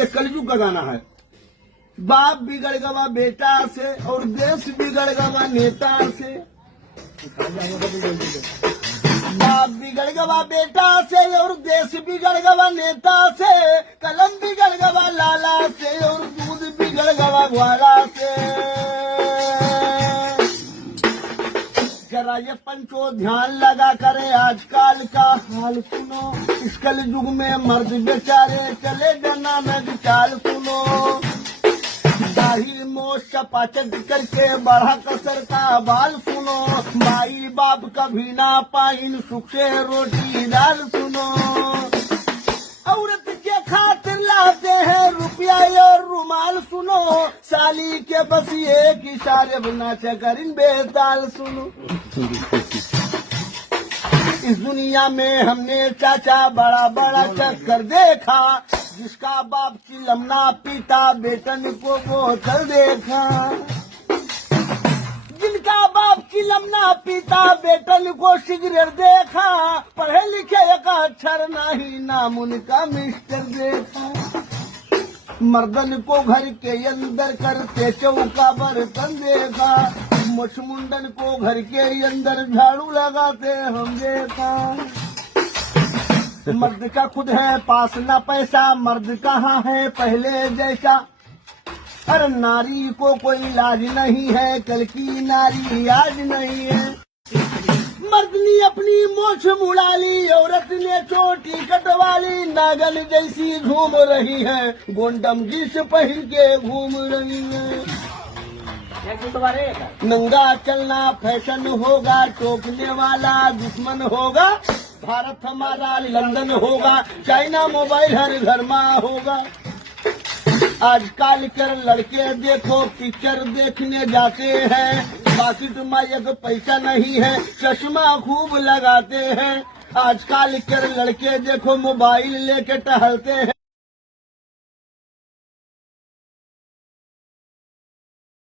ये कलयुग का गाना है। बाप बिगड़ गवा बेटा से और देश बिगड़ गवा नेता से। बाप बिगड़ गवा बेटा से और देश बिगड़ गवा नेता से। कलम बिगड़ गवा लाला से और दूध बिगड़ गवा ग्वाला से। जरा ये पंचो ध्यान लगा करे आजकल का हाल सुनो। इस कल युग में मर्द बेचारे चले जाना में विचार सुनो। दाढ़ी मोश चपाचट करके बढ़ा कसर का बाल सुनो। माई बाप कभी ना पाइन सुख से रोटी दाल सुनो। औरत के खातिर लाते हैं रुपया और रुमाल सुनो। साली के बस एक इशारे बना चकरिन बेताल सुनो। इस दुनिया में हमने चाचा बड़ा बड़ा चक्कर देखा। जिसका बाप चिलमना पीता बेटन को बोतल देखा। जिनका बाप चिलमना पीता बेटन को सिगरेट देखा। पढ़े लिखे का अक्षर नहीं नाम उनका मिस्टर देखा। मर्दन को घर के अंदर करते चौका बर्तन देखा। मुंडन को घर के अंदर झाड़ू लगाते हम देखा। मर्द का खुद है पास ना पैसा, मर्द कहाँ है पहले जैसा। अरे नारी को कोई लाज नहीं है, कल की नारी आज नहीं है। मर्द ने अपनी मोछ मुड़ा ली, औरत ने चोटी कटवा ली। नागन जैसी घूम रही है, गोंडम जींस पहन के घूम रही है। नंगा चलना फैशन होगा, टोकने वाला दुश्मन होगा। भारत हमारा लंदन होगा, चाइना मोबाइल हर घर में होगा। आजकल के लड़के देखो पिक्चर देखने जाते हैं। बाकिट में एक पैसा नहीं है, चश्मा खूब लगाते हैं। आजकल के लड़के देखो मोबाइल लेके टहलते हैं।